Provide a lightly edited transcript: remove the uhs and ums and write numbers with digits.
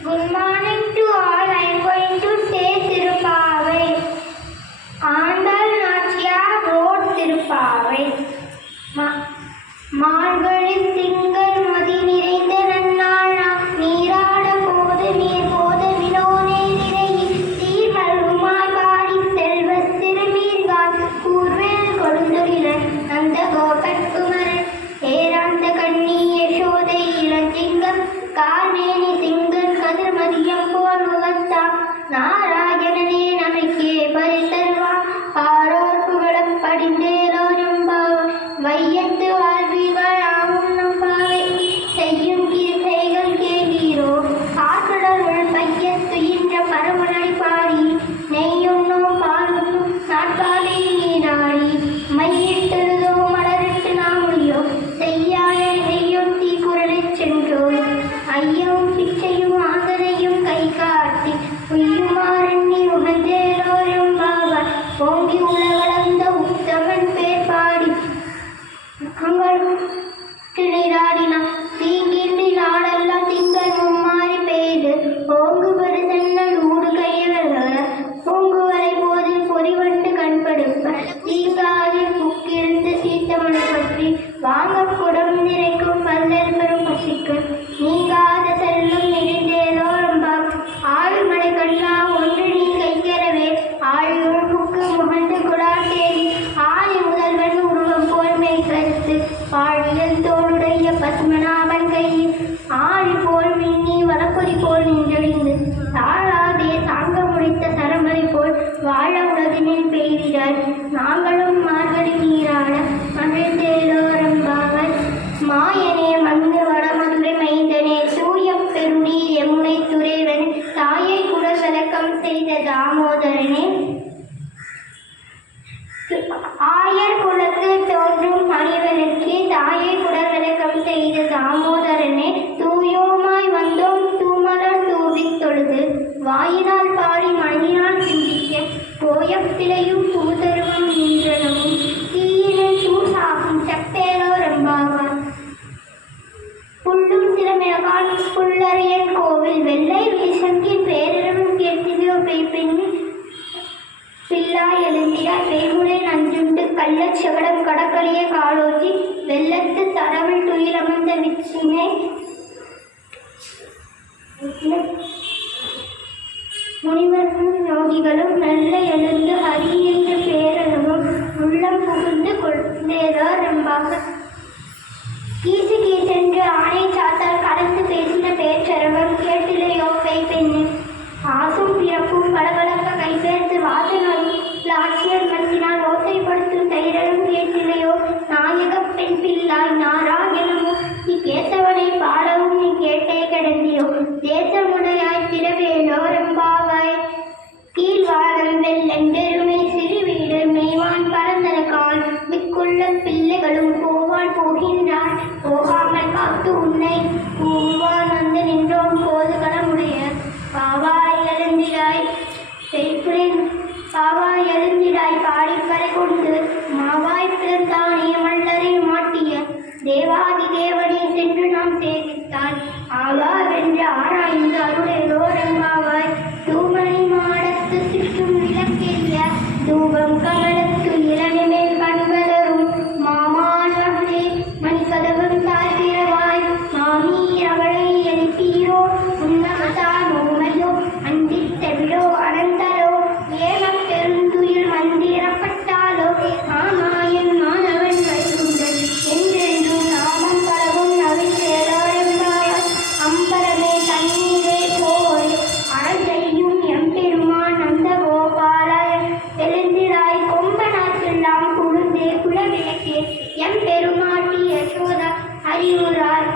Good morning to all. I am going to say Tirupavai. Andal Nachiyar wrote Thiruppavai. மார்கழி திங்கள் மதி நிறைந்த நன்னாள் நீராட போது நீர் போத வினோனே நிறையில் சீர்மருமாய் பாடி செல்வ சிறுமீர்கான் கூர்வேல் கொடுந்தொழிலன் நந்த கோபற்குமரன் ஏராந்த கண்ணி யசோதை இளஞ்சிங்கம் கார்மேனி திங்கள் கதிர் மதியம் போல் முகத்தா நாராயணனே நமக்கே பரிசல்வா பாரோர் புகழப் படிந்தேலோரும் வையத்து வாழ்விகள் ஆகும் நம்பாவை செய்யும் கீர்த்தைகள் கேளீரோ காற்றுடல் பையத்துயின்ற பரமனை பாடி நெய்யுண்ணோ பாலும் நாட்காலை நீராடி மையிட்டெழுதோ மலரிட்டு நாமுடியோ செய்யாய நெய்யும் தீக்குறளைச் சென்றோய் ஐயவும் பிச்சையும் ஆதரையும் கை காட்டி உய்யுமாறெண்ணி உகந்தேலோரும் பாவர் ஓங்கி உலகளந்த உத்தமன் பேர் பாடி நீராடினான் தீங்கின்றி நாடெல்லாம் திங்கள் மும்மாறி பெய்து ஓங்குவரு சென்னல் ஊடு கையவர்கள பூங்குவரை போதில் பொறிவண்டு கண்படுப்ப தீங்காது புக்கிருந்து சீத்தமனை பற்றி வாங்கப்புடம் நிறைக்கும் பல்லல் பெரும் பசிக்கு நீங்காத செல்லும் நெறிந்தேலோ ரொம்ப ஆழ்மலை கண்ணா ஒன்று நீ கைக்கிறவே ஆழியோர் புக்கு முகந்து குடாட்டேரி ஆழி முதல்வன் உருவம் போல் மெய் கருத்து ஆழியல் தோளுடைய பத்மநாபன் கையில் ஆழி போல் மின்னி வலப்பொறி போல் நின்றொழிந்து தாழாதே தாங்க முடித்த சரமரை போல் வாழ உலகினில் பெய்திடாய் நாங்களும் மார்கழி நீராட மகிழ்ந்தேலோரம்பாவர் மாயனே மண்ணு வடமதுரை மைந்தனே சூய பெருடி யமுனை துறைவன் தாயை குடல் விளக்கம் செய்த தாமோதரனே ஆயர் குலத்தில் தோன்றும் மனிதனுக்கு தாயை குடல் விளக்கம் செய்த தாமோதரனே தூயோமாய் வந்தோம் தூமலர் தூவித் தொழுது வாயினால் பாடி மனிதனால் சிந்திக்க போயப்பிழையும் பூதருவம் நின்றனவும் தீயினை சூசாகும் செப்பேலோ ரம்பாவார் புல்லும் சிலமிளகான் புல்லறையன் கோவில் வெள்ளை வீசங்கின் பேரிடமும் கேட்டியோ பெய்பெண்ணி பில்லாய் எழுந்திராய் பெய்முனை நஞ்சுண்டு கள்ளச் செவடம் கடற்கலிய காலோச்சி வெள்ளத்து தரவில் துயிலமர்ந்த விச்சினை முனிவர்களும் யோகிகளும் நல்ல எழுந்து ஹரி என்ற பேரளவும் உள்ளம் புகுந்து கொண்டேதோ ரம்பாக கீசு கீசென்று ஆணை சாத்தால் கலந்து பேசின பேச்சரவம் கேட்டிலையோ பெய்பெண்ணே ஆசும் பிறப்பும் பளபளக்க கைபேர்த்து வாசனாயும் லாட்சியர் மத்தினால் ஓசைப்படுத்தும் தைரலும் கேட்டிலையோ நாயகப் பெண் பிள்ளாய் நாராயணமோ நீ கேசவனை பாடவும் நீ கேட்டே கிடந்தியோ தேசமுடையாய் திரவேலோ ரம்பாவாய் கீழ்வானம் வெள்ளெம்பெருமை சிறு வீடு மெய்வான் பரந்தன கால் மிக்குள்ள பிள்ளைகளும் போவான் போகின்றான் போகாமல் காத்து உன்னை பூவான் வந்து நின்றோம் போது களமுடைய பாவாய் எழுந்திராய் பாவாய் எழுந்திராய் பாடிப்பறை கொண்டு மாவாய் பிறந்தானே மல்லரை மாட்டிய தேவாதி தேவனை சென்று நாம் சேவித்தால் ஆவா வென்று ஆராய்ந்து அருளேலோ ரம்பாவாய் தூமணி மாடத்து சுற்றும் விளக்கெரிய தூபம் கமலத்து இளமை மேல் கண்வளரும் மாமானே மணிக்கதவம் தாழ்கிறவாய் மாமி அவளை எழுப்பீரோ உன்னமதா நோமையோ அந்தித்தெவிடோ அனந்தரோ ஏமப் பெருந்துயில் மந்திரப்பட்டாலோ ஆமாயன் மாணவன் வைகுண்டல் என்றென்றும் நாமம் பலவும் நவிழ்ந்தேலோரெம்பாவாய் அம்பரமே தண்ணீரே போய் அழகையும் எம்பெருமான் நந்த கோபாலாய எழுந்திராய் கொம்பனாக்கெல்லாம் குழுந்தே குலவிளக்கே எம்பெருமாட்டி யசோதா அறிவுராய்